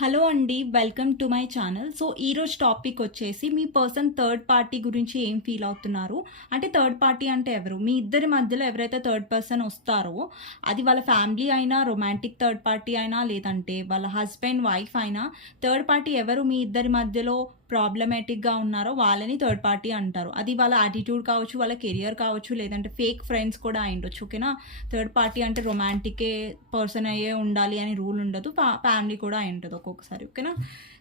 Hello అండి welcome to my channel. So ఈరోజు topic వచ్చేసి మీ పర్సన్ థర్డ్ పార్టీ గురించి ఏం ఫీల్ అవుతున్నారు? అంటే థర్డ్ పార్టీ అంటే ఎవరు? మీ ఇద్దరి మధ్యలో ఎవరైతే థర్డ్ పర్సన్ వస్తారో అది వాళ్ళ ఫ్యామిలీ అయినా రొమాంటిక్ థర్డ్ పార్టీ అయినా లేదంటే వాళ్ళ హస్బెండ్ వైఫ్ అయినా థర్డ్ పార్టీ ఎవరు మీ ఇద్దరి మధ్యలో ప్రాబ్లమేటిక్గా ఉన్నారో వాళ్ళని థర్డ్ పార్టీ అంటారు. అది వాళ్ళ యాటిట్యూడ్ కావచ్చు వాళ్ళ కెరియర్ కావచ్చు లేదంటే ఫేక్ ఫ్రెండ్స్ కూడా అయిండొచ్చు ఓకేనా? థర్డ్ పార్టీ అంటే రొమాంటికే పర్సన్ అయ్యే ఉండాలి అని రూల్ ఉండదు ఫ్యామిలీ కూడా అయి ఉంటుంది ఒక్కొక్కసారి ఓకేనా?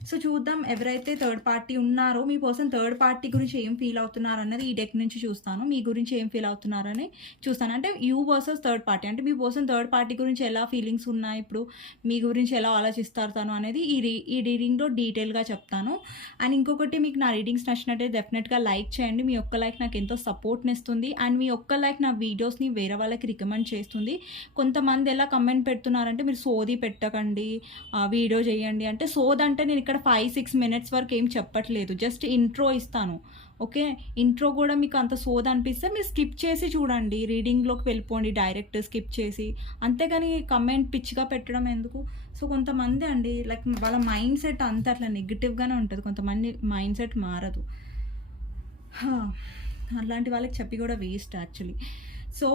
సో చూద్దాం ఎవరైతే థర్డ్ పార్టీ ఉన్నారో మీ పర్సన్ థర్డ్ పార్టీ గురించి ఏం ఫీల్ అవుతున్నారు అన్నది ఈ డెక్ నుంచి చూస్తాను. మీ గురించి ఏం ఫీల్ అవుతున్నారని చూస్తాను. అంటే యూ వర్సెస్ థర్డ్ పార్టీ అంటే మీ పర్సన్ థర్డ్ పార్టీ గురించి ఎలా ఫీలింగ్స్ ఉన్నాయి ఇప్పుడు మీ గురించి ఎలా ఆలోచిస్తారు తను అనేది ఈ రీ ఈ రీడింగ్లో డీటెయిల్గా చెప్తాను. అండ్ ఇంకొకటి మీకు నా రీడింగ్స్ నచ్చినట్టయితే డెఫినెట్గా లైక్ చేయండి. మీ ఒక్క లైక్ నాకు ఎంతో సపోర్ట్ని ఇస్తుంది అండ్ మీ ఒక్క లైక్ నా వీడియోస్ని వేరే వాళ్ళకి రికమెండ్ చేస్తుంది. కొంతమంది ఎలా కమెంట్ పెడుతున్నారంటే మీరు సోది పెట్టకండి వీడియో చేయండి. అంటే సోది అంటే నేను ఇక్కడ ఫైవ్ సిక్స్ మినిట్స్ వరకు ఏం చెప్పట్లేదు. జస్ట్ ఇంట్రో ఇస్తాను. ఓకే ఇంట్రో కూడా మీకు అంత సోద అనిపిస్తే మీరు స్కిప్ చేసి చూడండి. రీడింగ్లోకి వెళ్ళిపోండి డైరెక్ట్ స్కిప్ చేసి. అంతేగాని కమెంట్ పిచ్చిగా పెట్టడం ఎందుకు? సో కొంతమంది అండి లైక్ వాళ్ళ మైండ్ సెట్ అంత అట్లా నెగిటివ్గానే ఉంటుంది. కొంతమంది మైండ్ సెట్ మారదు. హా, అలాంటి వాళ్ళకి చెప్పి కూడా వేస్ట్ యాక్చువల్లీ సో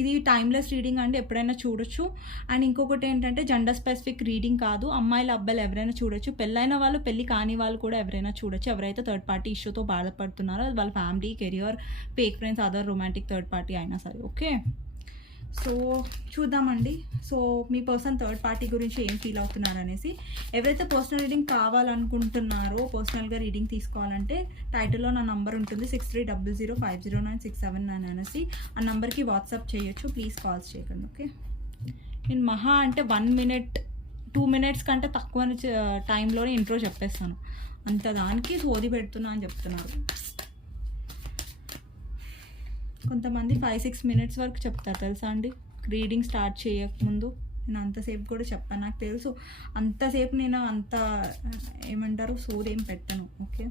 ఇది టైమ్లెస్ రీడింగ్ అంటే ఎప్పుడైనా చూడొచ్చు. అండ్ ఇంకొకటి ఏంటంటే జెండర్ స్పెసిఫిక్ రీడింగ్ కాదు. అమ్మాయిల అబ్బాయిలు ఎవరైనా చూడొచ్చు. పెళ్ళైన వాళ్ళు పెళ్ళి కాని వాళ్ళు కూడా ఎవరైనా చూడొచ్చు. ఎవరైతే థర్డ్ పార్టీ ఇష్యూతో బాధపడుతున్నారో వాళ్ళ family career fake friends other romantic third party అయినా సరే ఓకే సో చూద్దామండి. సో మీ పర్సన్ థర్డ్ పార్టీ గురించి ఏం ఫీల్ అవుతున్నారు అనేసి ఎవరైతే పర్సనల్ రీడింగ్ కావాలనుకుంటున్నారో పర్సనల్గా రీడింగ్ తీసుకోవాలంటే టైటిల్లో నా నంబర్ ఉంటుంది six three double zero five zero nine six seven nine అనేసి ఆ నెంబర్కి వాట్సాప్ చేయొచ్చు. ప్లీజ్ కాల్స్ చేయకండి ఓకే? నేను మహా అంటే వన్ మినిట్ టూ మినిట్స్ కంటే తక్కువ టైంలోనే ఇంట్రో చెప్పేస్తాను. అంత దానికి సోది పెడుతున్నా అని చెప్తున్నారు. కొంతమంది ఫైవ్ సిక్స్ మినిట్స్ వరకు చెప్తారు తెలుసా అండి? రీడింగ్ స్టార్ట్ చేయకముందు. నేను అంతసేపు కూడా చెప్పాను. నాకు తెలుసు. అంతసేపు నేను అంత ఏమంటారు సోది ఏం పెట్టను. ఓకే?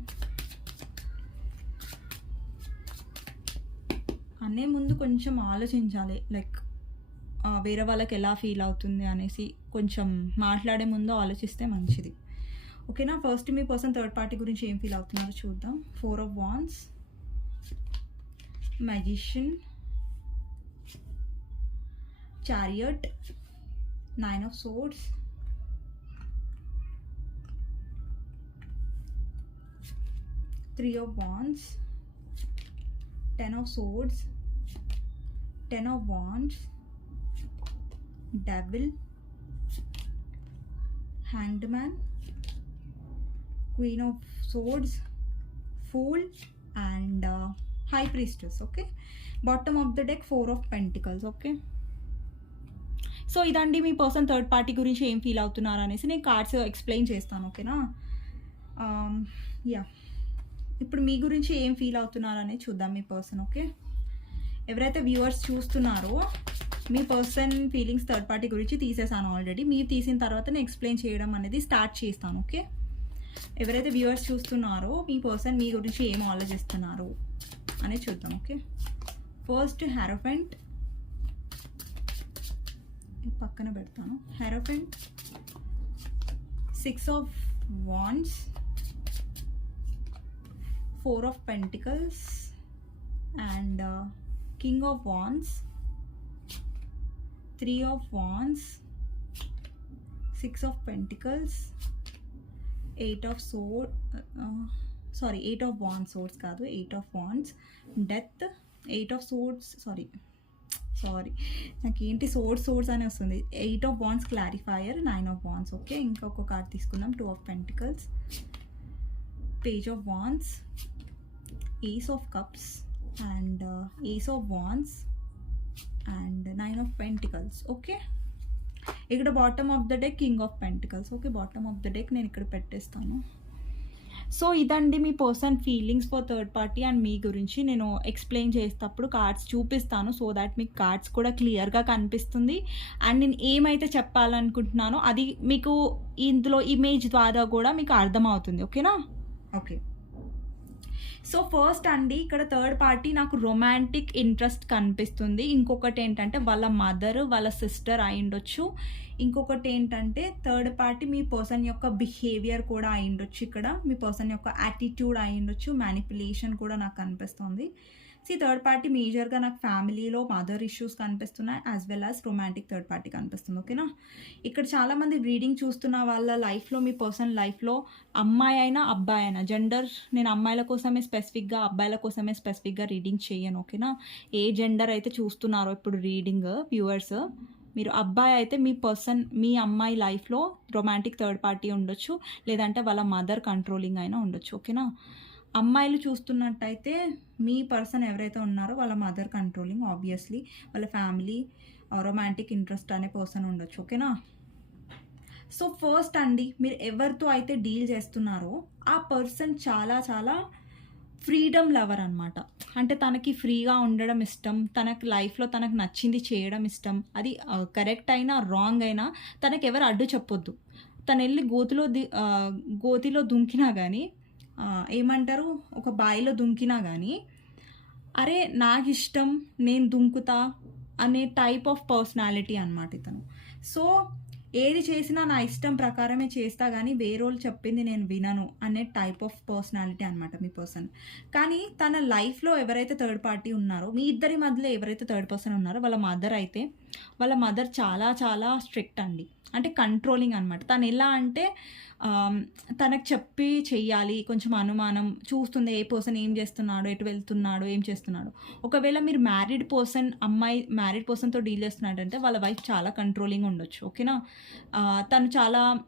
అనే ముందు కొంచెం ఆలోచించాలి. లైక్ వేరే వాళ్ళకి ఎలా ఫీల్ అవుతుంది అనేసి కొంచెం మాట్లాడే ముందు ఆలోచిస్తే మంచిది. ఓకేనా? ఫస్ట్ మీ పర్సన్ థర్డ్ పార్టీ గురించి ఏం ఫీల్ అవుతున్నారో చూద్దాం. Four of wands magician chariot nine of swords three of wands ten of swords ten of wands devil hanged man queen of swords fool and uh, high priestess okay bottom of the deck four of pentacles okay so ఇదండి మీ person third party గురించి ఏం feel అవుతున్నారు అనేసి నేను cards explain చేస్తాను ఓకేనా yeah um, ఇప్పుడు మీ గురించి ఏం ఫీల్ అవుతున్నారు అనేది చూద్దాం మీ పర్సన్ ఓకే ఎవరైతే వ్యూవర్స్ చూస్తున్నారో మీ పర్సన్ ఫీలింగ్స్ థర్డ్ పార్టీ గురించి తీసేసాను ఆల్రెడీ మీరు తీసిన తర్వాత నేను ఎక్స్ప్లెయిన్ చేయడం అనేది స్టార్ట్ చేస్తాను ఓకే ఎవరైతే వ్యూవర్స్ చూస్తున్నారో మీ పర్సన్ మీ గురించి ఏం ఆలోచిస్తున్నారు అనేది చూద్దాం ఓకే ఫస్ట్ హెరోఫెంట్ పక్కన పెడతాను hierophant six of wands four of pentacles and king of wands three of wands six of pentacles eight of sword sorry eight of wands swords కాదు eight of wands death eight of swords sorry sorry నాకు ఏంటి swords swords అని వస్తుంది. Eight of wands clarifier nine of wands okay ఇంకొక card తీసుకుందాం two of pentacles page of wands ace of cups and ace of wands and nine of pentacles okay ఇక్కడ bottom of the deck king of pentacles okay bottom of the deck నేను ఇక్కడ పెట్టేస్తాను. So ఇదండి మీ person feelings for third party and మీ గురించి నేను explain చేసేటప్పుడు cards చూపిస్తాను so that మీకు కార్డ్స్ కూడా క్లియర్గా కనిపిస్తుంది. అండ్ నేను ఏమైతే చెప్పాలనుకుంటున్నానో అది మీకు ఇందులో ఇమేజ్ ద్వారా కూడా మీకు అర్థమవుతుంది ఓకేనా ఓకే సో ఫస్ట్ అండి ఇక్కడ థర్డ్ పార్టీ నాకు రొమాంటిక్ ఇంట్రెస్ట్ కనిపిస్తుంది. ఇంకొకటి ఏంటంటే వాళ్ళ మదర్ వాళ్ళ సిస్టర్ అయి ఉండొచ్చు. ఇంకొకటి ఏంటంటే థర్డ్ పార్టీ మీ పర్సన్ యొక్క బిహేవియర్ కూడా అయి ఉండొచ్చు ఇక్కడ. మీ పర్సన్ యొక్క యాటిట్యూడ్ అయి ఉండొచ్చు. మ్యానిపులేషన్ కూడా నాకు కనిపిస్తుంది. సి థర్డ్ పార్టీ మేజర్గా నాకు ఫ్యామిలీలో మదర్ ఇష్యూస్ కనిపిస్తున్నాయి as well as romantic third party కనిపిస్తుంది ఓకేనా ఇక్కడ చాలామంది రీడింగ్ చూస్తున్న వాళ్ళ లైఫ్లో మీ పర్సన్ లైఫ్లో అమ్మాయి అయినా అబ్బాయి అయినా జెండర్ నేను అమ్మాయిల కోసమే స్పెసిఫిక్గా అబ్బాయిల కోసమే స్పెసిఫిక్గా రీడింగ్ చేయను ఓకేనా ఏ జెండర్ అయితే చూస్తున్నారో ఇప్పుడు రీడింగ్ వ్యూవర్స్ మీరు అబ్బాయి అయితే మీ పర్సన్ మీ అమ్మాయి లైఫ్లో రొమాంటిక్ థర్డ్ పార్టీ ఉండొచ్చు లేదంటే వాళ్ళ మదర్ కంట్రోలింగ్ అయినా ఉండొచ్చు ఓకేనా అమ్మాయిలు చూస్తున్నట్టయితే మీ పర్సన్ ఎవరైతే ఉన్నారో వాళ్ళ మదర్ కంట్రోలింగ్ ఆబ్వియస్లీ వాళ్ళ ఫ్యామిలీ రొమాంటిక్ ఇంట్రెస్ట్ అనే పర్సన్ ఉండొచ్చు ఓకేనా? సో ఫస్ట్ అండి మీరు ఎవరితో అయితే డీల్ చేస్తున్నారో ఆ పర్సన్ చాలా చాలా ఫ్రీడమ్ లవర్ అనమాట అంటే తనకి ఫ్రీగా ఉండడం ఇష్టం తనకి లైఫ్లో తనకు నచ్చింది చేయడం ఇష్టం. అది కరెక్ట్ అయినా రాంగ్ అయినా తనకు ఎవరు అడ్డు చెప్పొద్దు. తను వెళ్ళి గోతిలో ది గోతిలో దుంకినా కానీ ఏమంటారు? ఒక బావిలో దుంకినా కానీ అరే నాకు ఇష్టం నేను దుంకుతా అనే టైప్ ఆఫ్ పర్సనాలిటీ అనమాట ఇతను. సో ఏది చేసినా నా ఇష్టం ప్రకారమే చేస్తా కానీ వేరేళ్ళు చెప్పింది నేను వినను అనే టైప్ ఆఫ్ పర్సనాలిటీ అనమాట మీ పర్సన్ కానీ తన లైఫ్లో ఎవరైతే థర్డ్ పార్టీ ఉన్నారో మీ ఇద్దరి మధ్యలో ఎవరైతే థర్డ్ పర్సన్ ఉన్నారో వాళ్ళ మదర్ అయితే వాళ్ళ మదర్ చాలా చాలా స్ట్రిక్ట్ అండి. అంటే కంట్రోలింగ్ అనమాట తను ఎలా అంటే తనకు చెప్పి చెయ్యాలి కొంచెం అనుమానం చూస్తుంది ఏ పర్సన్ ఏం చేస్తున్నాడు ఎటు వెళ్తున్నాడు ఏం చేస్తున్నాడు. ఒకవేళ మీరు మ్యారీడ్ పర్సన్ అమ్మాయి మ్యారీడ్ పర్సన్తో డీల్ చేస్తున్నాడంటే వాళ్ళ వైఫ్ చాలా కంట్రోలింగ్ ఉండొచ్చు ఓకేనా తను చాలా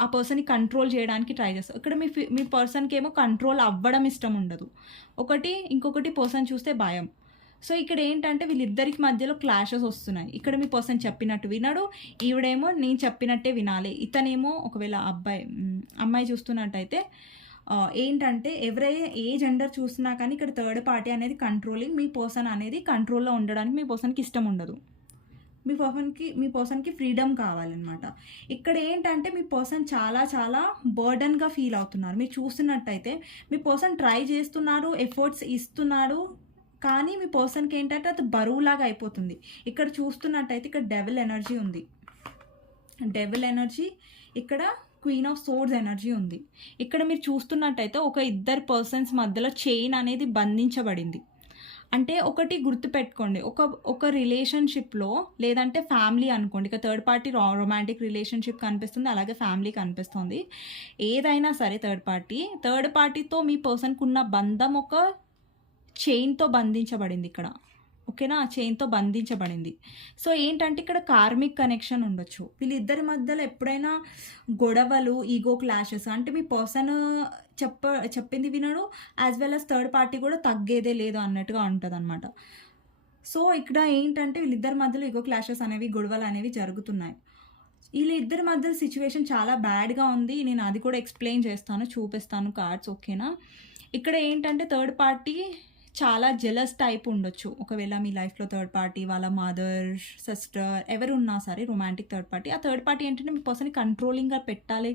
ఆ పర్సన్ని కంట్రోల్ చేయడానికి ట్రై చేస్తారు ఇక్కడ మీ ఫి- మీ పర్సన్కి ఏమో కంట్రోల్ అవ్వడం ఇష్టం ఉండదు. ఒకటి ఇంకొకటి పర్సన్ చూస్తే భయం. సో ఇక్కడ ఏంటంటే వీళ్ళిద్దరికి మధ్యలో క్లాషెస్ వస్తున్నాయి. ఇక్కడ మీ పర్సన్ చెప్పినట్టు వినడు ఈవిడేమో నేను చెప్పినట్టే వినాలి. ఇతనేమో ఒకవేళ అబ్బాయి అమ్మాయి చూస్తున్నట్టయితే ఏంటంటే ఎవరైతే ఏ జెండర్ చూసినా కానీ ఇక్కడ థర్డ్ పార్టీ అనేది కంట్రోలింగ్ మీ పర్సన్ అనేది కంట్రోల్లో ఉండడానికి మీ పర్సన్కి ఇష్టం ఉండదు. మీ పర్సన్కి మీ పర్సన్కి ఫ్రీడమ్ కావాలన్నమాట. ఇక్కడ ఏంటంటే మీ పర్సన్ చాలా చాలా బర్డన్గా ఫీల్ అవుతున్నారు. మీరు చూస్తున్నట్టయితే మీ పర్సన్ ట్రై చేస్తున్నాడు ఎఫర్ట్స్ ఇస్తున్నాడు కానీ మీ పర్సన్కి ఏంటంటే అది బరువులాగా అయిపోతుంది. ఇక్కడ చూస్తున్నట్టయితే ఇక్కడ డెవిల్ ఎనర్జీ ఉంది. డెవిల్ ఎనర్జీ ఇక్కడ క్వీన్ ఆఫ్ సోర్స్ ఎనర్జీ ఉంది. ఇక్కడ మీరు చూస్తున్నట్టయితే ఒక ఇద్దరు పర్సన్స్ మధ్యలో చైన్ అనేది బంధించబడింది. అంటే ఒకటి గుర్తుపెట్టుకోండి. ఒక ఒక రిలేషన్షిప్లో లేదంటే ఫ్యామిలీ అనుకోండి. ఇక థర్డ్ పార్టీ రొమాంటిక్ రిలేషన్షిప్ కనిపిస్తుంది అలాగే ఫ్యామిలీ కనిపిస్తుంది. ఏదైనా సరే థర్డ్ పార్టీ. థర్డ్ పార్టీతో మీ పర్సన్కి ఉన్న బంధం ఒక చైన్తో బంధించబడింది ఇక్కడ. ఓకేనా చైన్తో బంధించబడింది. సో ఏంటంటే ఇక్కడ కార్మిక్ కనెక్షన్ ఉండొచ్చు. వీళ్ళిద్దరి మధ్యలో ఎప్పుడైనా గొడవలు ఈగో క్లాషెస్ అంటే మీ పర్సన్ చెప్ప చెప్పింది వినడు as well as third party కూడా తగ్గేదే లేదు అన్నట్టుగా ఉంటుంది అనమాట సో ఇక్కడ ఏంటంటే వీళ్ళిద్దరి మధ్యలో ఈగో క్లాషెస్ అనేవి గొడవలు అనేవి జరుగుతున్నాయి. వీళ్ళిద్దరి మధ్య సిచ్యువేషన్ చాలా బ్యాడ్గా ఉంది. నేను అది కూడా ఎక్స్ప్లెయిన్ చేస్తాను చూపిస్తాను కార్డ్స్ ఓకేనా ఇక్కడ ఏంటంటే థర్డ్ పార్టీ చాలా జెలస్ టైప్ ఉండొచ్చు. ఒకవేళ మీ లైఫ్లో థర్డ్ పార్టీ వాళ్ళ మదర్ సిస్టర్ ఎవరు ఉన్నా సరే రొమాంటిక్ థర్డ్ పార్టీ ఆ థర్డ్ పార్టీ ఏంటంటే మీ పర్సన్ కంట్రోలింగ్గా పెట్టాలి.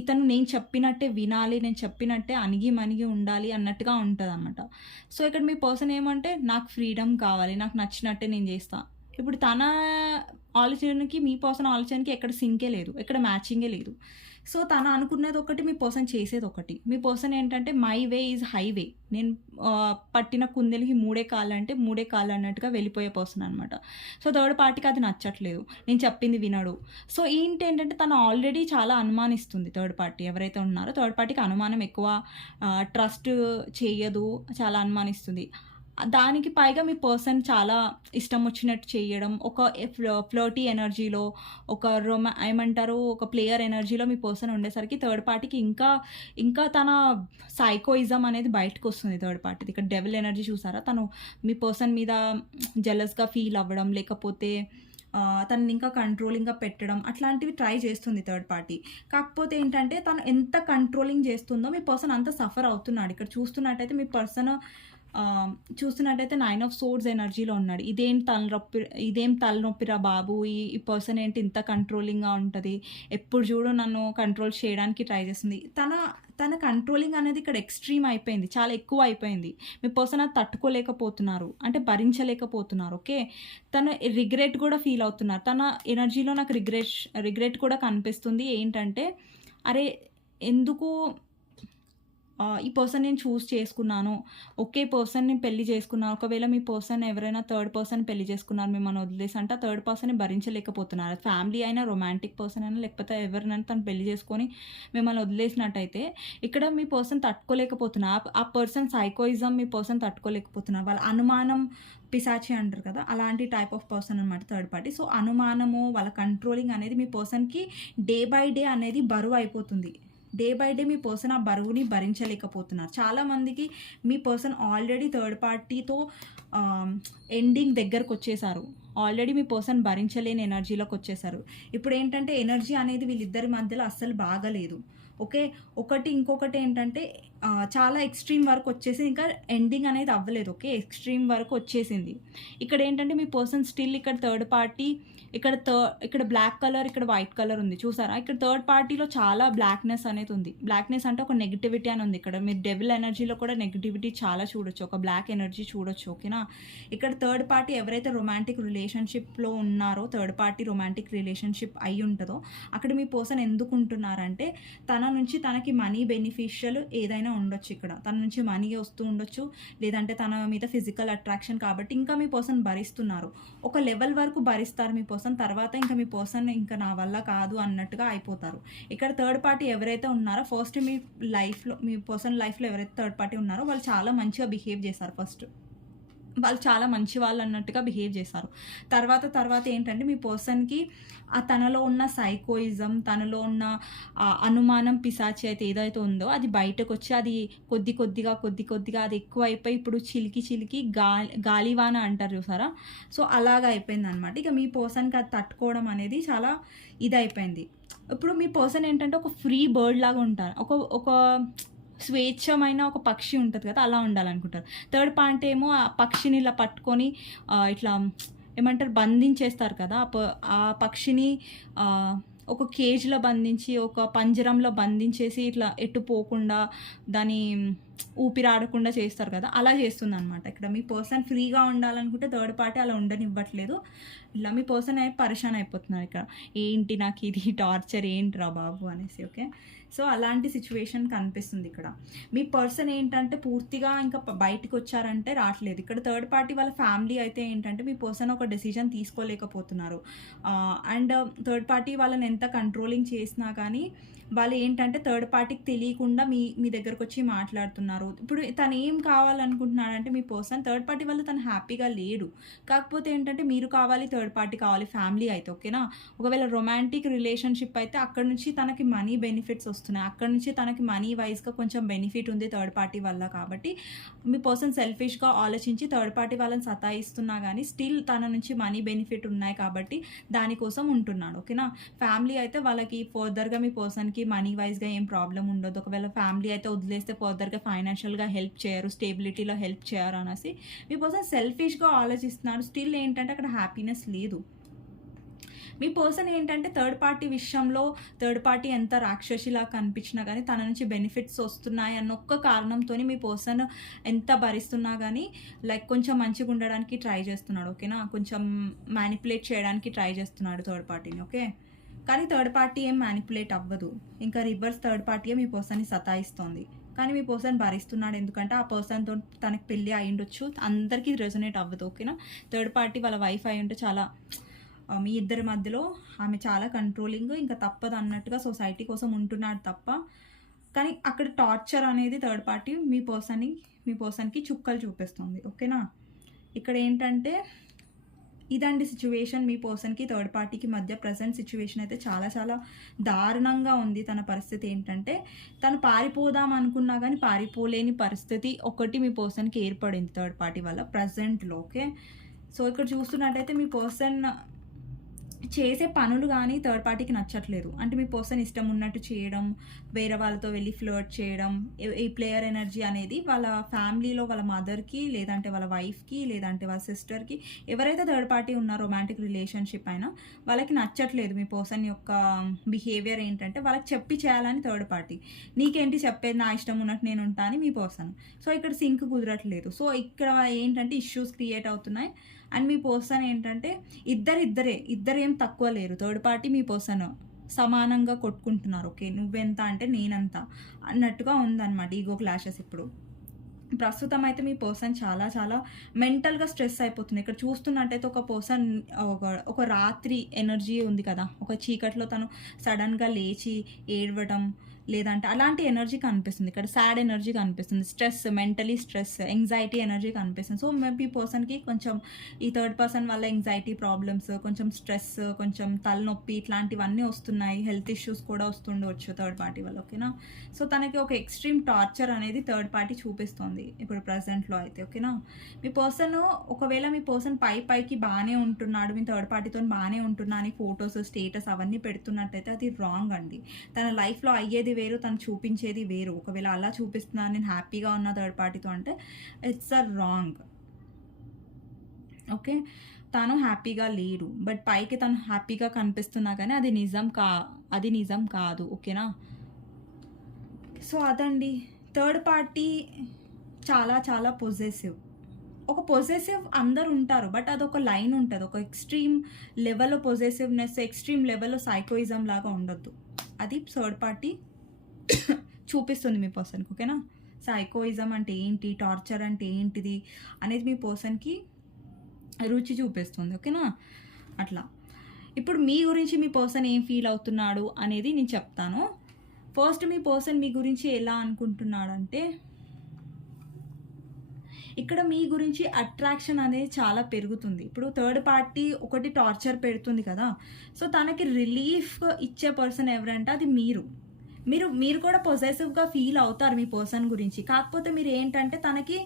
ఇతను నేను చెప్పినట్టే వినాలి నేను చెప్పినట్టే అణిగి మణిగి ఉండాలి అన్నట్టుగా ఉంటుంది అనమాట సో ఇక్కడ మీ పర్సన్ ఏమంటే నాకు ఫ్రీడమ్ కావాలి నాకు నచ్చినట్టే నేను చేస్తాను ఇప్పుడు తన ఆలోచనకి మీ పర్సన్ ఆలోచనకి ఎక్కడ సింకే లేదు ఎక్కడ మ్యాచింగే లేదు. సో తను అనుకున్నది ఒకటి మీ పర్సన్ చేసేది ఒకటి. మీ పర్సన్ ఏంటంటే మై వే ఈజ్ హైవే. నేను పట్టిన కుందెలకి మూడే కాళ్ళు అంటే మూడే కాళ్ళు అన్నట్టుగా వెళ్ళిపోయే పర్సన్ అనమాట సో థర్డ్ పార్టీకి అది నచ్చట్లేదు. నేను చెప్పింది వినడు. సో ఏంటి ఏంటంటే తను ఆల్రెడీ చాలా అనుమానిస్తుంది థర్డ్ పార్టీ. ఎవరైతే ఉన్నారో థర్డ్ పార్టీకి అనుమానం ఎక్కువ ట్రస్ట్ చేయదు చాలా అనుమానిస్తుంది. దానికి పైగా మీ పర్సన్ చాలా ఇష్టం వచ్చినట్టు చేయడం ఒక ఫ్లోటీ ఎనర్జీలో ఒక రొమా ఏమంటారు ఒక ప్లేయర్ ఎనర్జీలో మీ పర్సన్ ఉండేసరికి థర్డ్ పార్టీకి ఇంకా ఇంకా తన సైకోయిజం అనేది బయటకు వస్తుంది థర్డ్ పార్టీది. ఇక్కడ డెవల్ ఎనర్జీ చూసారా? తను మీ పర్సన్ మీద జెలస్గా ఫీల్ అవ్వడం లేకపోతే తను తనని ఇంకా కంట్రోలింగ్గా పెట్టడం అట్లాంటివి ట్రై చేస్తుంది థర్డ్ పార్టీ. కాకపోతే ఏంటంటే తను ఎంత కంట్రోలింగ్ చేస్తుందో మీ పర్సన్ అంత సఫర్ అవుతున్నాడు. ఇక్కడ చూస్తున్నట్టయితే మీ పర్సన్ చూస్తున్నట్టయితే నైన్ ఆఫ్ సోర్స్ ఎనర్జీలో ఉన్నాడు. ఇదేం తలనొప్పి ఇదేం తలనొప్పిరా బాబు! ఈ ఈ పర్సన్ ఏంటి ఇంత కంట్రోలింగ్‌గా ఉంటుంది ఎప్పుడు చూడు నన్ను కంట్రోల్ చేయడానికి ట్రై చేస్తుంది. తన తన కంట్రోలింగ్ అనేది ఇక్కడ ఎక్స్‌ట్రీమ్ అయిపోయింది. చాలా ఎక్కువ అయిపోయింది. మీ పర్సన్ అది తట్టుకోలేకపోతున్నారు. అంటే భరించలేకపోతున్నారు. ఓకే. తను రిగ్రెట్ కూడా ఫీల్ అవుతున్నారు. తన ఎనర్జీలో నాకు రిగ్రెట్ రిగ్రెట్ కూడా కనిపిస్తుంది. ఏంటంటే అరే! ఎందుకు ఈ పర్సన్ నేను చూజ్ చేసుకున్నాను. ఒకే పర్సన్ నేను పెళ్ళి చేసుకున్నాను. ఒకవేళ మీ పర్సన్ ఎవరైనా థర్డ్ పర్సన్ పెళ్ళి చేసుకున్నారు మిమ్మల్ని వదిలేసి అంటే, థర్డ్ పర్సన్ భరించలేకపోతున్నారు. ఫ్యామిలీ అయినా, రొమాంటిక్ పర్సన్ అయినా లేకపోతే ఎవరినైనా తను పెళ్ళి చేసుకొని మిమ్మల్ని వదిలేసినట్టయితే, ఇక్కడ మీ పర్సన్ తట్టుకోలేకపోతున్నారు. ఆ పర్సన్ సైకోయిజం మీ పర్సన్ తట్టుకోలేకపోతున్నారు. వాళ్ళ అనుమానం పిసాచి అంటారు కదా! అలాంటి టైప్ ఆఫ్ పర్సన్ అనమాట థర్డ్ పార్టీ. సో, అనుమానము, వాళ్ళ కంట్రోలింగ్ అనేది మీ పర్సన్‌కి డే బై డే అనేది బరువు అయిపోతుంది. డే బై డే మీ పర్సన్ ఆ బరువుని భరించలేకపోతున్నారు. చాలామందికి మీ పర్సన్ ఆల్రెడీ థర్డ్ పార్టీతో ఎండింగ్ దగ్గరకు వచ్చేసారు ఆల్రెడీ మీ పర్సన్ భరించలేని ఎనర్జీలోకి వచ్చేసారు. ఇప్పుడు ఏంటంటే ఎనర్జీ అనేది వీళ్ళిద్దరి మధ్యలో అస్సలు బాగాలేదు. ఓకే. ఒకటి ఇంకొకటి ఏంటంటే చాలా ఎక్స్‌ట్రీమ్ వరకు వచ్చేసి ఇంకా ఎండింగ్ అనేది అవ్వలేదు. ఓకే. ఎక్స్‌ట్రీమ్ వరకు వచ్చేసింది. ఇక్కడ ఏంటంటే మీ పర్సన్ స్టిల్ ఇక్కడ థర్డ్ పార్టీ ఇక్కడ థర్ ఇక్కడ బ్లాక్ కలర్, ఇక్కడ వైట్ కలర్ ఉంది. చూసారా? ఇక్కడ థర్డ్ పార్టీలో చాలా బ్లాక్‌నెస్ అనేది ఉంది. బ్లాక్‌నెస్ అంటే ఒక నెగిటివిటీ అని ఉంది ఇక్కడ. మీరు డెవిల్ ఎనర్జీలో కూడా నెగటివిటీ చాలా చూడొచ్చు. ఒక బ్లాక్ ఎనర్జీ చూడొచ్చు. ఓకేనా? ఇక్కడ థర్డ్ పార్టీ ఎవరైతే రొమాంటిక్ రిలేషన్‌షిప్‌లో ఉన్నారో, థర్డ్ పార్టీ రొమాంటిక్ రిలేషన్‌షిప్ అయ్యి ఉంటుందో అక్కడ మీ పర్సన్ ఎందుకు ఉంటున్నారంటే, తన నుంచి తనకి మనీ బెనిఫిషియల్ ఏదైనా ఉండొచ్చు ఇక్కడ. తన నుంచి మనీ వస్తూ ఉండొచ్చు. లేదంటే తన మీద ఫిజికల్ అట్రాక్షన్ కాబట్టి ఇంకా మీ పర్సన్ భరిస్తున్నారు. ఒక లెవెల్ వరకు భరిస్తారు మీ పర్సన్. తర్వాత ఇంకా మీ పర్సన్ ఇంకా నా వల్ల కాదు అన్నట్టుగా అయిపోతారు. ఇక్కడ థర్డ్ పార్టీ ఎవరైతే ఉన్నారో ఫస్ట్ మీ లైఫ్‌లో మీ పర్సన్ లైఫ్‌లో ఎవరైతే థర్డ్ పార్టీ ఉన్నారో వాళ్ళు చాలా మంచిగా బిహేవ్ చేశారు ఫస్ట్. వాళ్ళు చాలా మంచి వాళ్ళు అన్నట్టుగా బిహేవ్ చేశారు. తర్వాత తర్వాత ఏంటంటే మీ పర్సన్‌కి ఆ తనలో ఉన్న సైకోయిజం, తనలో ఉన్న అనుమానం పిశాచి అయితే ఏదైతే ఉందో అది బయటకొచ్చి అది కొద్ది కొద్దిగా, కొద్ది కొద్దిగా అది ఎక్కువైపోయి ఇప్పుడు చిలికి చిలికి గాలి గాలివాన అంటారు చూసారా? సో, అలాగా అయిపోయిందనమాట. ఇక మీ పర్సన్‌కి అది తట్టుకోవడం అనేది చాలా ఇదయిపోయింది. ఇప్పుడు మీ పర్సన్ ఏంటంటే ఒక ఫ్రీ బర్డ్ లాగా ఉంటారు. ఒక ఒక స్వేచ్ఛమైన ఒక పక్షి ఉంటుంది కదా! అలా ఉండాలనుకుంటారు. థర్డ్ పార్టీ ఏమో ఆ పక్షిని ఇలా పట్టుకొని ఇట్లా ఏమంటారు బంధించేస్తారు కదా! ఆ పక్షిని ఒక కేజ్‌లో బంధించి, ఒక పంజరంలో బంధించేసి ఇట్లా ఎటు పోకుండా దాని ఊపిరాడకుండా చేస్తారు కదా! అలా చేస్తుందనమాట. ఇక్కడ మీ పర్సన్ ఫ్రీగా ఉండాలనుకుంటే థర్డ్ పార్టీ అలా ఉండనివ్వట్లేదు. ఇలా మీ పర్సన్ అయితే పరేషాన్ అయిపోతున్నారు ఇక్కడ. ఏంటి నాకు ఇది టార్చర్ ఏంట్రా బాబు అనేసి. ఓకే. సో, అలాంటి సిచ్యువేషన్ కనిపిస్తుంది ఇక్కడ. మీ పర్సన్ ఏంటంటే పూర్తిగా ఇంకా బయటకు బయటికొచ్చారంటే రావట్లేదు ఇక్కడ థర్డ్ పార్టీ వాళ్ళ ఫ్యామిలీ అయితే ఏంటంటే మీ పర్సన్ ఒక డెసిషన్ తీసుకోలేకపోతున్నారు. అండ్ థర్డ్ పార్టీ వాళ్ళని ఎంత కంట్రోలింగ్ చేసినా కానీ వాళ్ళు ఏంటంటే థర్డ్ పార్టీకి తెలియకుండా మీ మీ దగ్గరకొచ్చి మాట్లాడుతున్నారు. ఇప్పుడు తను ఏం కావాలనుకుంటున్నాడంటే మీ పర్సన్ థర్డ్ పార్టీ వల్ల తను హ్యాపీగా లేడు. కాకపోతే ఏంటంటే మీరు కావాలి, థర్డ్ పార్టీ కావాలి ఫ్యామిలీ అయితే. ఓకేనా? ఒకవేళ రొమాంటిక్ రిలేషన్‌షిప్ అయితే అక్కడి నుంచి తనకి మనీ బెనిఫిట్స్ వస్తాయి వస్తున్నాయి. అక్కడ నుంచి తనకి మనీ వైస్‌గా కొంచెం బెనిఫిట్ ఉంది థర్డ్ పార్టీ వల్ల కాబట్టి మీ పర్సన్ సెల్ఫిష్‌గా ఆలోచించి థర్డ్ పార్టీ వాళ్ళని సతాయిస్తున్నా కానీ స్టిల్ తన నుంచి మనీ బెనిఫిట్ ఉన్నాయి కాబట్టి దానికోసం ఉంటున్నాడు. ఓకేనా? ఫ్యామిలీ అయితే వాళ్ళకి ఫర్దర్‌గా మీ పర్సన్‌కి మనీ వైస్‌గా ఏం ప్రాబ్లం ఉండదు. ఒకవేళ ఫ్యామిలీ అయితే వదిలేస్తే ఫర్దర్‌గా ఫైనాన్షియల్‌గా హెల్ప్ చేయరు. స్టేబిలిటీలో హెల్ప్ చేయరు అనేసి మీ పర్సన్ సెల్ఫిష్‌గా ఆలోచిస్తున్నారు. స్టిల్ ఏంటంటే అక్కడ హ్యాపీనెస్ లేదు. మీ పర్సన్ ఏంటంటే థర్డ్ పార్టీ విషయంలో థర్డ్ పార్టీ ఎంత రాక్షసిలా కనిపించినా కానీ తన నుంచి బెనిఫిట్స్ వస్తున్నాయి అన్న ఒక్క కారణంతోని మీ పర్సన్ ఎంత భరిస్తున్నా కానీ లైక్ కొంచెం మంచిగా ఉండడానికి ట్రై చేస్తున్నాడు. ఓకేనా? కొంచెం మ్యానిపులేట్ చేయడానికి ట్రై చేస్తున్నాడు థర్డ్ పార్టీని. ఓకే. కానీ థర్డ్ పార్టీ ఏం మ్యానిపులేట్ అవ్వదు. ఇంకా రివర్స్ థర్డ్ పార్టీయే మీ పర్సన్‌ని సతాయిస్తోంది. కానీ మీ పర్సన్ భరిస్తున్నాడు. ఎందుకంటే ఆ పర్సన్‌తో తనకి పెళ్ళి అయ్యుండొచ్చు. అందరికీ రెజొనేట్ అవ్వదు. ఓకేనా? థర్డ్ పార్టీ వాళ్ళ వైఫ్ అయ్యుంటే చాలా మీ ఇద్దరి మధ్యలో ఆమె చాలా కంట్రోలింగ్ ఇంకా తప్పదు అన్నట్టుగా సొసైటీ కోసం ఉంటున్నాడు తప్ప కానీ అక్కడ టార్చర్ అనేది థర్డ్ పార్టీ మీ పర్సన్‌ని మీ పర్సన్‌కి చుక్కలు చూపిస్తుంది. ఓకేనా? ఇక్కడ ఏంటంటే ఇదండి సిచ్యువేషన్ మీ పర్సన్‌కి థర్డ్ పార్టీకి మధ్య ప్రజెంట్ సిచ్యువేషన్ అయితే చాలా చాలా దారుణంగా ఉంది. తన పరిస్థితి ఏంటంటే తను పారిపోదాం అనుకున్నా కానీ పారిపోలేని పరిస్థితి ఒకటి మీ పర్సన్‌కి ఏర్పడింది థర్డ్ పార్టీ వల్ల ప్రెజెంట్‌లో. ఓకే. సో, ఇక్కడ చూస్తున్నట్టయితే మీ పర్సన్ చేసే పనులు కానీ థర్డ్ పార్టీకి నచ్చట్లేదు. అంటే మీ పర్సన్ ఇష్టం ఉన్నట్టు చేయడం వేరే వాళ్ళతో వెళ్ళి ఫ్లర్ట్ చేయడం ఈ- ప్లేయర్ ఎనర్జీ అనేది వాళ్ళ ఫ్యామిలీలో వాళ్ళ మదర్కి లేదంటే వాళ్ళ వైఫ్కి లేదంటే వాళ్ళ సిస్టర్కి ఎవరైతే థర్డ్ పార్టీ ఉన్న రొమాంటిక్ రిలేషన్షిప్ అయినా వాళ్ళకి నచ్చట్లేదు మీ పర్సన్ యొక్క బిహేవియర్ ఏంటంటే వాళ్ళకి చెప్పి చేయాలని థర్డ్ పార్టీ. నీకేంటి చెప్పేది? నా ఇష్టం ఉన్నట్టు నేను ఉంటాను మీ పర్సన్. సో ఇక్కడ సింక్ కుదరట్లేదు. సో ఇక్కడ ఏంటంటే ఇష్యూస్ క్రియేట్ అవుతున్నాయి. అండ్ మీ పర్సన్ ఏంటంటే ఇద్దరు ఇద్దరే ఇద్దరు ఏం తక్కువ లేరు. థర్డ్ పార్టీ మీ పర్సన్ సమానంగా కొట్టుకుంటున్నారు. ఓకే నువ్వెంత అంటే నేనంత అన్నట్టుగా ఉందన్నమాట ఈగో క్లాషెస్ ఇప్పుడు. ప్రస్తుతం అయితే మీ పర్సన్ చాలా చాలా మెంటల్గా స్ట్రెస్ అయిపోతుంది. ఇక్కడ చూస్తున్నట్టయితే ఒక పర్సన్ ఒక ఒక రాత్రి ఎనర్జీ ఉంది కదా. ఒక చీకట్లో తను సడన్గా లేచి ఏడవడం లేదంటే అలాంటి ఎనర్జీ కనిపిస్తుంది. ఇక్కడ సాడ్ ఎనర్జీ కనిపిస్తుంది. Stress mentally stress anxiety energy కనిపిస్తుంది. సో మేబీ పర్సన్కి కొంచెం ఈ థర్డ్ పర్సన్ వల్ల ఎంగ్జైటీ ప్రాబ్లమ్స్ కొంచెం స్ట్రెస్ కొంచెం తలనొప్పి ఇట్లాంటివన్నీ వస్తున్నాయి. హెల్త్ ఇష్యూస్ కూడా వస్తుండవచ్చు థర్డ్ పార్టీ వల్ల ఓకేనా సో తనకి ఒక ఎక్స్ట్రీమ్ టార్చర్ అనేది థర్డ్ పార్టీ చూపిస్తుంది. ఇప్పుడు ప్రజెంట్లో అయితే ఓకేనా మీ పర్సన్ ఒకవేళ మీ పర్సన్ పై పైకి బాగానే ఉంటున్నాడు మీ థర్డ్ పార్టీతో బాగానే ఉంటున్నా అని ఫొటోస్ స్టేటస్ అవన్నీ పెడుతున్నట్టయితే అది రాంగ్ అండి. తన లైఫ్లో అయ్యేది వేరు తను చూపించేది వేరు. ఒకవేళ అలా చూపిస్తున్నాను నేను హ్యాపీగా ఉన్న థర్డ్ పార్టీతో అంటే ఇట్స్ అ రాంగ్ ఓకే తను హ్యాపీగా లేడు. బట్ పైకి తను హ్యాపీగా కనిపిస్తున్నా కానీ అది నిజం కా అది నిజం కాదు. ఓకేనా సో అదండి. థర్డ్ పార్టీ చాలా చాలా పొజెసివ్ ఒక పొజెసివ్ అందరు ఉంటారు. బట్ అదొక లైన్ ఉంటుంది. ఒక ఎక్స్ట్రీమ్ లెవెల్లో పొజెసివ్నెస్ ఎక్స్ట్రీమ్ లెవెల్లో సైకోయిజం లాగా ఉండొద్దు. అది థర్డ్ పార్టీ చూపిస్తుంది మీ పర్సన్కి ఓకేనా? సైకోయిజం అంటే ఏంటి? టార్చర్ అంటే ఏంటిది? అనేది మీ పర్సన్కి రుచి చూపిస్తుంది ఓకేనా? అట్లా. ఇప్పుడు మీ గురించి మీ పర్సన్ ఏం ఫీల్ అవుతున్నాడు అనేది నేను చెప్తాను. ఫస్ట్ మీ పర్సన్ మీ గురించి ఎలా అనుకుంటున్నాడు అంటే ఇక్కడ మీ గురించి అట్రాక్షన్ అనేది చాలా పెరుగుతుంది. ఇప్పుడు థర్డ్ పార్టీ ఒకటి టార్చర్ పెడుతుంది కదా. సో తనకి రిలీఫ్ ఇచ్చే పర్సన్ ఎవరంటే అది మీరు. మీరు మీరు కూడా పొజెసివ్గా ఫీల్ అవుతారు మీ పర్సన్ గురించి. కాకపోతే మీరు ఏంటంటే తనకి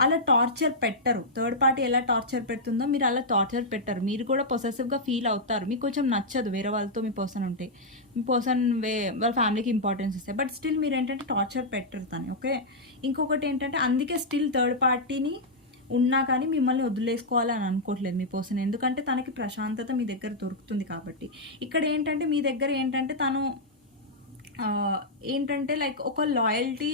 అలా టార్చర్ పెట్టరు. థర్డ్ పార్టీ ఎలా టార్చర్ పెడుతుందో మీరు అలా టార్చర్ పెట్టరు. మీరు కూడా పొసెసివ్గా ఫీల్ అవుతారు. మీకు కొంచెం నచ్చదు వేరే వాళ్ళతో మీ పర్సన్ ఉంటే. మీ పర్సన్ వే వాళ్ళ ఫ్యామిలీకి ఇంపార్టెన్స్ ఇస్తాయి బట్ స్టిల్ మీరు ఏంటంటే టార్చర్ పెట్టరు తను ఓకే ఇంకొకటి ఏంటంటే అందుకే స్టిల్ థర్డ్ పార్టీని ఉన్నా కానీ మిమ్మల్ని వదిలేసుకోవాలని అనుకోవట్లేదు మీ పర్సన్ ఎందుకంటే తనకి ప్రశాంతత మీ దగ్గర దొరుకుతుంది కాబట్టి. ఇక్కడ ఏంటంటే మీ దగ్గర ఏంటంటే తను ఏంటంటే లైక్ ఒక లాయల్టీ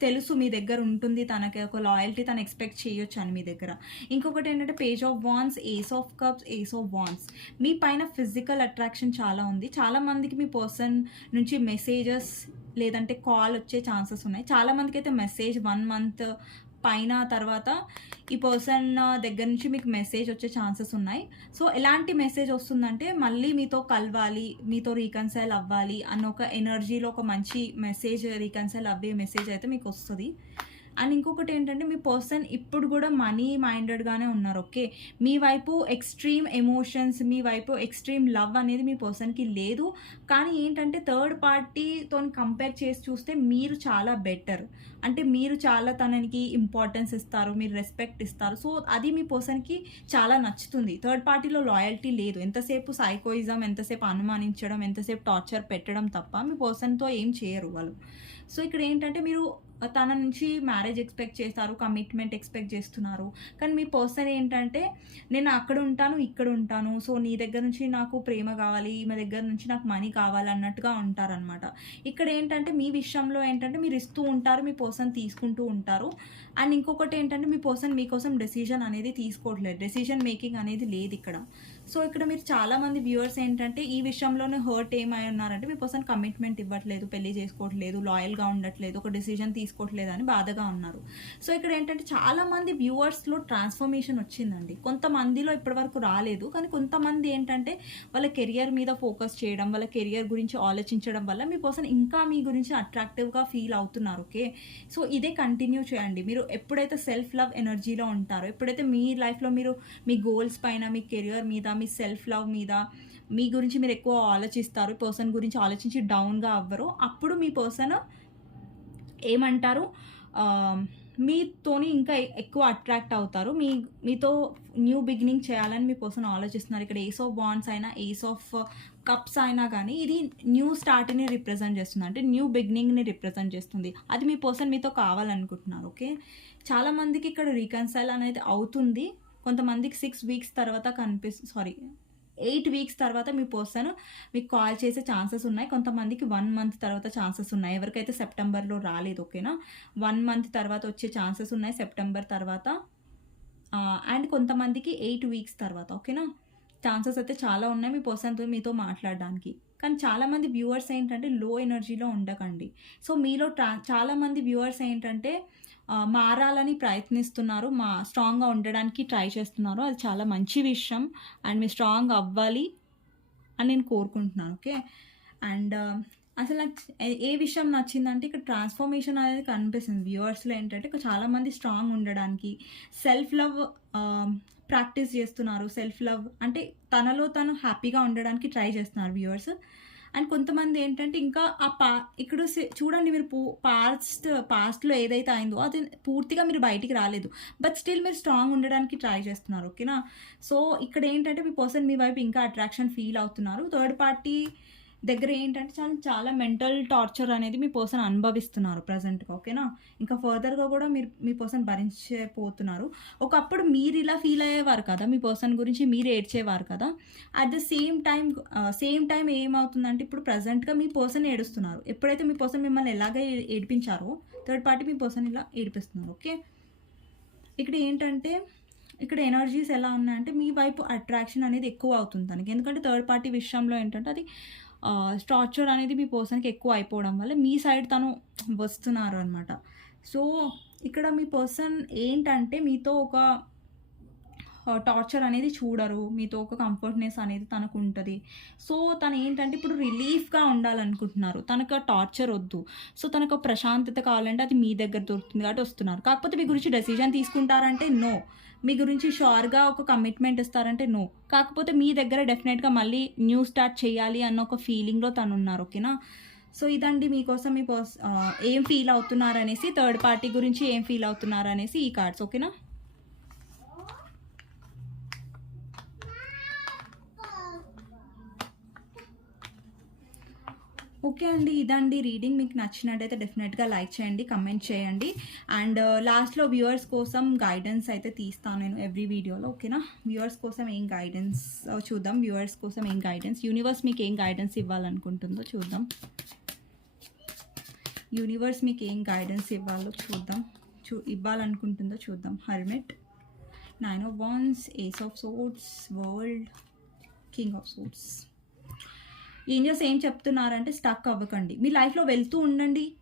తెలుసు మీ దగ్గర ఉంటుంది తనకి ఒక లాయల్టీ తను ఎక్స్పెక్ట్ చేయొచ్చు అని మీ దగ్గర. ఇంకొకటి ఏంటంటే page of wands ace of cups ace of wands మీ పైన ఫిజికల్ అట్రాక్షన్ చాలా ఉంది. చాలామందికి మీ పర్సన్ నుంచి మెసేజెస్ లేదంటే కాల్ వచ్చే ఛాన్సెస్ ఉన్నాయి. చాలామందికి అయితే మెసేజ్ వన్ మంత్ పైన తర్వాత ఈ పర్సన్ దగ్గర నుంచి మీకు మెసేజ్ వచ్చే ఛాన్సెస్ ఉన్నాయి. సో ఎలాంటి మెసేజ్ వస్తుందంటే మళ్ళీ మీతో కలవాలి మీతో రీకన్సైల్ అవ్వాలి అన్న ఒక ఎనర్జీలో ఒక మంచి మెసేజ్ రీకన్సైల్ అవ్వే మెసేజ్ అయితే మీకు వస్తుంది. అండ్ ఇంకొకటి ఏంటంటే మీ పర్సన్ ఇప్పుడు కూడా మనీ మైండెడ్గానే ఉన్నారు ఓకే? మీ వైపు ఎక్స్ట్రీమ్ ఎమోషన్స్ మీ వైపు ఎక్స్ట్రీమ్ లవ్ అనేది మీ పర్సన్కి లేదు. కానీ ఏంటంటే థర్డ్ పార్టీతో కంపేర్ చేసి చూస్తే మీరు చాలా బెటర్. అంటే మీరు చాలా తనకి ఇంపార్టెన్స్ ఇస్తారు మీరు రెస్పెక్ట్ ఇస్తారు. సో అది మీ పర్సన్కి చాలా నచ్చుతుంది. థర్డ్ పార్టీలో లాయల్టీ లేదు. ఎంతసేపు సైకోయిజం ఎంతసేపు అనుమానించడం ఎంతసేపు టార్చర్ పెట్టడం తప్ప మీ పర్సన్తో ఏం చేయరు వాళ్ళు. సో ఇక్కడ ఏంటంటే మీరు తన నుంచి మ్యారేజ్ ఎక్స్పెక్ట్ చేస్తారు కమిట్మెంట్ ఎక్స్పెక్ట్ చేస్తున్నారు. కానీ మీ పర్సన్ ఏంటంటే నేను అక్కడ ఉంటాను ఇక్కడ ఉంటాను. సో నీ దగ్గర నుంచి నాకు ప్రేమ కావాలి ఈమె దగ్గర నుంచి నాకు మనీ కావాలి అన్నట్టుగా ఉంటారనమాట ఇక్కడ ఏంటంటే మీ విషయంలో ఏంటంటే మీరు ఇస్తూ ఉంటారు మీ పర్సన్ తీసుకుంటూ ఉంటారు. అండ్ ఇంకొకటి ఏంటంటే మీ పర్సన్ మీకోసం డెసిషన్ అనేది తీసుకోవట్లేదు. డెసిషన్ మేకింగ్ అనేది లేదు ఇక్కడ. సో ఇక్కడ మీరు చాలా మంది వ్యూవర్స్ ఏంటంటే ఈ విషయంలోనే హర్ట్ ఏమై ఉన్నారంటే మీ పర్సన్ కమిట్మెంట్ ఇవ్వట్లేదు పెళ్ళి చేసుకోవట్లేదు లాయల్గా ఉండట్లేదు ఒక డిసిజన్ తీసుకోవట్లేదు అని బాధగా ఉన్నారు. సో ఇక్కడ ఏంటంటే చాలా మంది వ్యూవర్స్లో ట్రాన్స్ఫర్మేషన్ వచ్చిందండి. కొంతమందిలో ఇప్పటివరకు రాలేదు కానీ కొంతమంది ఏంటంటే వాళ్ళ కెరియర్ మీద ఫోకస్ చేయడం వాళ్ళ కెరియర్ గురించి ఆలోచించడం వల్ల మీ పర్సన్ ఇంకా మీ గురించి అట్రాక్టివ్గా ఫీల్ అవుతున్నారు ఓకే సో ఇదే కంటిన్యూ చేయండి. మీరు ఎప్పుడైతే సెల్ఫ్ లవ్ ఎనర్జీలో ఉంటారో ఎప్పుడైతే మీ లైఫ్లో మీరు మీ గోల్స్ పైన మీ కెరియర్ మీద మీ సెల్ఫ్ లవ్ మీద మీ గురించి మీరు ఎక్కువ ఆలోచిస్తారు పర్సన్ గురించి ఆలోచించి డౌన్గా అవ్వరు. అప్పుడు మీ పర్సన్ ఏమంటారు? మీతోని ఇంకా ఎ- ఎక్కువ అట్రాక్ట్ అవుతారు. మీ మీతో న్యూ బిగినింగ్ చేయాలని మీ పర్సన్ ఆలోచిస్తున్నారు. ఇక్కడ ఏస్ ఆఫ్ బాండ్స్ అయినా ఏస్ ఆఫ్ కప్స్ అయినా కానీ ఇది న్యూ స్టార్ట్ని రిప్రజెంట్ చేస్తుంది. అంటే న్యూ బిగినింగ్ని రిప్రజెంట్ చేస్తుంది. అది మీ పర్సన్ మీతో కావాలనుకుంటున్నారు ఓకే చాలామందికి ఇక్కడ రీకన్సైల్ అనేది అవుతుంది. కొంతమందికి సిక్స్ వీక్స్ తర్వాత కనిపిస్తుంది సారీ ఎయిట్ వీక్స్ తర్వాత మీ పర్సన్ మీకు కాల్ చేసే ఛాన్సెస్ ఉన్నాయి. కొంతమందికి వన్ మంత్ తర్వాత ఛాన్సెస్ ఉన్నాయి. ఎవరికైతే సెప్టెంబర్లో రాలేదు ఓకేనా వన్ మంత్ తర్వాత వచ్చే ఛాన్సెస్ ఉన్నాయి సెప్టెంబర్ తర్వాత. అండ్ కొంతమందికి ఎయిట్ వీక్స్ తర్వాత ఓకేనా ఛాన్సెస్ అయితే చాలా ఉన్నాయి మీ పర్సన్తో మీతో మాట్లాడడానికి. కానీ చాలామంది వ్యూవర్స్ ఏంటంటే లో ఎనర్జీలో ఉండకండి. సో మీలో ట్రా చాలామంది వ్యూవర్స్ ఏంటంటే మారాలని ప్రయత్నిస్తున్నారు మా స్ట్రాంగ్గా ఉండడానికి ట్రై చేస్తున్నారు. అది చాలా మంచి విషయం. అండ్ మీరు స్ట్రాంగ్ అవ్వాలి అని నేను కోరుకుంటున్నాను ఓకే? అండ్ అసలు నాకు ఏ- విషయం నచ్చిందంటే ఇక్కడ ట్రాన్స్ఫర్మేషన్ అనేది కనిపిస్తుంది. వ్యూవర్స్లో ఏంటంటే చాలామంది స్ట్రాంగ్ ఉండడానికి సెల్ఫ్ లవ్ ప్రాక్టీస్ చేస్తున్నారు సెల్ఫ్ లవ్ అంటే తనలో తను హ్యాపీగా ఉండడానికి ట్రై చేస్తున్నారు వ్యూవర్స్ అండ్ కొంతమంది ఏంటంటే ఇంకా ఆ పా ఇక్కడ చూడండి మీరు పూ పాస్ట్ పాస్ట్లో ఏదైతే అయిందో అది పూర్తిగా మీరు బయటికి రాలేదు. బట్ స్టిల్ మీరు స్ట్రాంగ్ ఉండడానికి ట్రై చేస్తున్నారు ఓకేనా సో ఇక్కడ ఏంటంటే మీ పర్సన్ మీ వైపు ఇంకా అట్రాక్షన్ ఫీల్ అవుతున్నారు. థర్డ్ పార్టీ దగ్గర ఏంటంటే చాలా చాలా మెంటల్ టార్చర్ అనేది మీ పర్సన్ అనుభవిస్తున్నారు ప్రజెంట్గా ఓకేనా ఇంకా ఫర్దర్గా కూడా మీరు మీ పర్సన్ భరించపోతున్నారు ఒకప్పుడు మీరు ఇలా ఫీల్ అయ్యేవారు కదా మీ పర్సన్ గురించి మీరు ఏడ్చేవారు కదా? At the same time same time ఏమవుతుందంటే ఇప్పుడు ప్రజెంట్గా మీ పర్సన్ ఏడుస్తున్నారు. ఎప్పుడైతే మీ పర్సన్ మిమ్మల్ని ఎలాగ ఏ- ఏడిపించారో థర్డ్ పార్టీ మీ పర్సన్ ఇలా ఏడిపిస్తున్నారు ఓకే ఇక్కడ ఏంటంటే ఇక్కడ ఎనర్జీస్ ఎలా ఉన్నాయంటే మీ వైపు అట్రాక్షన్ అనేది ఎక్కువ అవుతుంది తనకి. ఎందుకంటే థర్డ్ పార్టీ విషయంలో ఏంటంటే అది స్టార్చర్ అనేది మీ పర్సన్కి ఎక్కువ అయిపోవడం వల్ల మీ సైడ్ తను వస్తున్నారు అనమాట సో ఇక్కడ మీ పర్సన్ ఏంటంటే మీతో ఒక టార్చర్ అనేది చూడరు. మీతో ఒక కంఫర్ట్నెస్ అనేది తనకు ఉంటుంది సో తను ఏంటంటే ఇప్పుడు రిలీఫ్గా ఉండాలనుకుంటున్నారు. తనకు టార్చర్ వద్దు. సో తనకు ప్రశాంతత కావాలంటే అది మీ దగ్గర దొరుకుతుంది కాబట్టి వస్తున్నారు. కాకపోతే మీ గురించి డెసిజన్ తీసుకుంటారంటే నో మీ గురించి షోర్గా ఒక కమిట్మెంట్ ఇస్తారంటే నో కాకపోతే మీ దగ్గర డెఫినెట్గా మళ్ళీ న్యూ స్టార్ట్ చేయాలి అన్న ఒక ఫీలింగ్లో తను ఉన్నారు ఓకేనా సో ఇదండి మీకోసం మీ పర్స్ ఏం ఫీల్ అవుతున్నారు అనేసి థర్డ్ పార్టీ గురించి ఏం ఫీల్ అవుతున్నారు అనేసి ఈ కార్డ్స్ ఓకేనా ఓకే అండి ఇదండి రీడింగ్. మీకు నచ్చినట్టయితే డెఫినెట్గా లైక్ చేయండి కమెంట్ చేయండి. అండ్ uh, లాస్ట్లో వ్యూవర్స్ కోసం గైడెన్స్ అయితే తీస్తాను నేను ఎవ్రీ వీడియోలో ఓకేనా? వ్యూవర్స్ కోసం ఏం గైడెన్స్ uh, చూద్దాం. వ్యూవర్స్ కోసం ఏం గైడెన్స్ యూనివర్స్ మీకు ఏం గైడెన్స్ ఇవ్వాలనుకుంటుందో చూద్దాం. యూనివర్స్ మీకు ఏం గైడెన్స్ ఇవ్వాలో చూద్దాం. చూ ఇవ్వాలనుకుంటుందో చూద్దాం. Hermit. Nine of wands ace of swords world king of swords angels ఏం చెప్తున్నారంటే స్టక్ అవ్వకండి. మీ లైఫ్లో వెళ్తూ ఉండండి.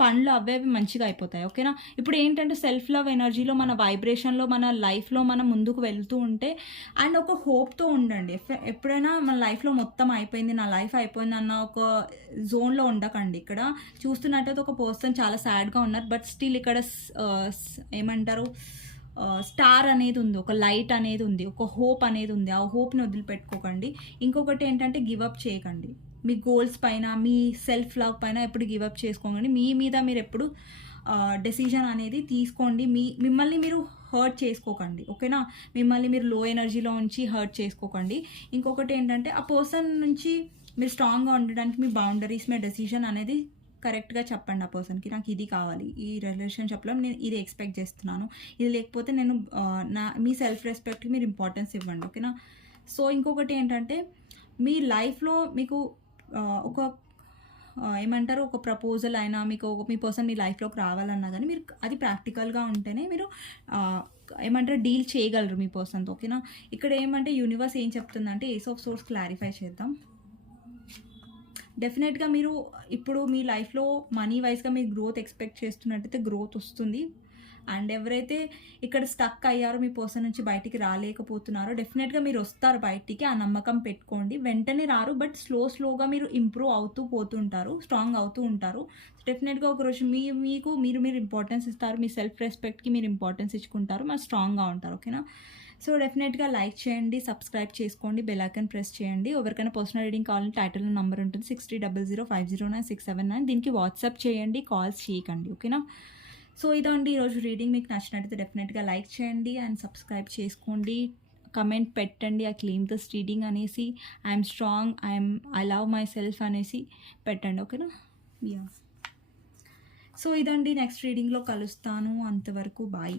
పనులు అవే అవి మంచిగా అయిపోతాయి ఓకేనా? ఇప్పుడు ఏంటంటే సెల్ఫ్ లవ్ ఎనర్జీలో మన వైబ్రేషన్లో మన లైఫ్లో మనం ముందుకు వెళ్తూ ఉంటే అండ్ ఒక హోప్తో ఉండండి. ఎప్పుడైనా మన లైఫ్లో మొత్తం అయిపోయింది నా లైఫ్ అయిపోయింది అన్న ఒక జోన్లో ఉండకండి ఇక్కడ. చూస్తున్నట్టయితే ఒక పర్సన్ చాలా సాడ్గా ఉన్నారు బట్ స్టిల్ ఇక్కడ uh, ఏమంటారు? స్టార్ అనేది ఉంది ఒక లైట్ అనేది ఉంది ఒక హోప్ అనేది ఉంది. ఆ హోప్ని వదిలిపెట్టుకోకండి. ఇంకొకటి ఏంటంటే గివ్ అప్ చేయకండి. మీ గోల్స్ పైన మీ సెల్ఫ్ లవ్ పైన ఎప్పుడు గివ్ అప్ చేసుకోకండి. మీ మీద మీరు ఎప్పుడు డెసిజన్ అనేది తీసుకోండి. మీ మిమ్మల్ని మీరు హర్ట్ చేసుకోకండి ఓకేనా? మిమ్మల్ని మీరు లో ఎనర్జీలో ఉంచి హర్ట్ చేసుకోకండి. ఇంకొకటి ఏంటంటే ఆ పర్సన్ నుంచి మీరు స్ట్రాంగ్గా ఉండడానికి మీ బౌండరీస్ మీ డెసిషన్ అనేది కరెక్ట్గా చెప్పండి ఆ పర్సన్కి నాకు ఇది కావాలి ఈ రిలేషన్షిప్లో నేను ఇది ఎక్స్పెక్ట్ చేస్తున్నాను. ఇది లేకపోతే నేను నా మీ సెల్ఫ్ రెస్పెక్ట్కి మీరు ఇంపార్టెన్స్ ఇవ్వండి ఓకేనా? సో ఇంకొకటి ఏంటంటే మీ లైఫ్లో మీకు ఒక ఏమంటారు ఒక ప్రపోజల్ అయినా మీకు ఒక మీ పర్సన్ మీ లైఫ్లోకి రావాలన్నా కానీ మీరు అది ప్రాక్టికల్గా ఉంటేనే మీరు ఏమంటారు డీల్ చేయగలరు మీ పర్సన్తో ఓకేనా? ఇక్కడ ఏమంటే యూనివర్స్ ఏం చెప్తుందంటే ఏస్ ఆఫ్ సోర్స్ క్లారిఫై చేద్దాం. డెఫినెట్గా మీరు ఇప్పుడు మీ లైఫ్లో మనీ వైజ్గా మీరు గ్రోత్ ఎక్స్పెక్ట్ చేస్తున్నట్టయితే గ్రోత్ వస్తుంది. అండ్ ఎవరైతే ఇక్కడ స్టక్ అయ్యారో మీ పర్సన్ నుంచి బయటికి రాలేకపోతున్నారో డెఫినెట్గా మీరు వస్తారు బయటికి ఆ నమ్మకం పెట్టుకోండి. వెంటనే రారు బట్ స్లో స్లోగా మీరు ఇంప్రూవ్ అవుతూ పోతుంటారు స్ట్రాంగ్ అవుతూ ఉంటారు. డెఫినెట్గా ఒకరోజు మీ మీకు మీరు మీరు ఇంపార్టెన్స్ ఇస్తారు మీ సెల్ఫ్ రెస్పెక్ట్కి మీరు ఇంపార్టెన్స్ ఇచ్చుకుంటారు మరి స్ట్రాంగ్గా ఉంటారు ఓకేనా సో డెఫినెట్గా లైక్ చేయండి సబ్స్క్రైబ్ చేసుకోండి బెలాకన్ ప్రెస్ చేయండి. ఎవరికైనా పర్సనల్ రీడింగ్ కావాలంటే టైటిల్ నెంబర్ ఉంటుంది six three double zero five zero nine six seven nine దీనికి వాట్సాప్ చేయండి కాల్స్ చేయకండి ఓకేనా? సో ఇదండి ఈరోజు రీడింగ్. మీకు నచ్చినట్టయితే డెఫినెట్గా లైక్ చేయండి అండ్ సబ్స్క్రైబ్ చేసుకోండి. కమెంట్ పెట్టండి ఐ క్లెయిమ్ దిస్ రీడింగ్ అనేసి. I'm strong I'm I love myself అనేసి పెట్టండి ఓకేనా? యా సో ఇదండి నెక్స్ట్ రీడింగ్లో కలుస్తాను. అంతవరకు బాయ్.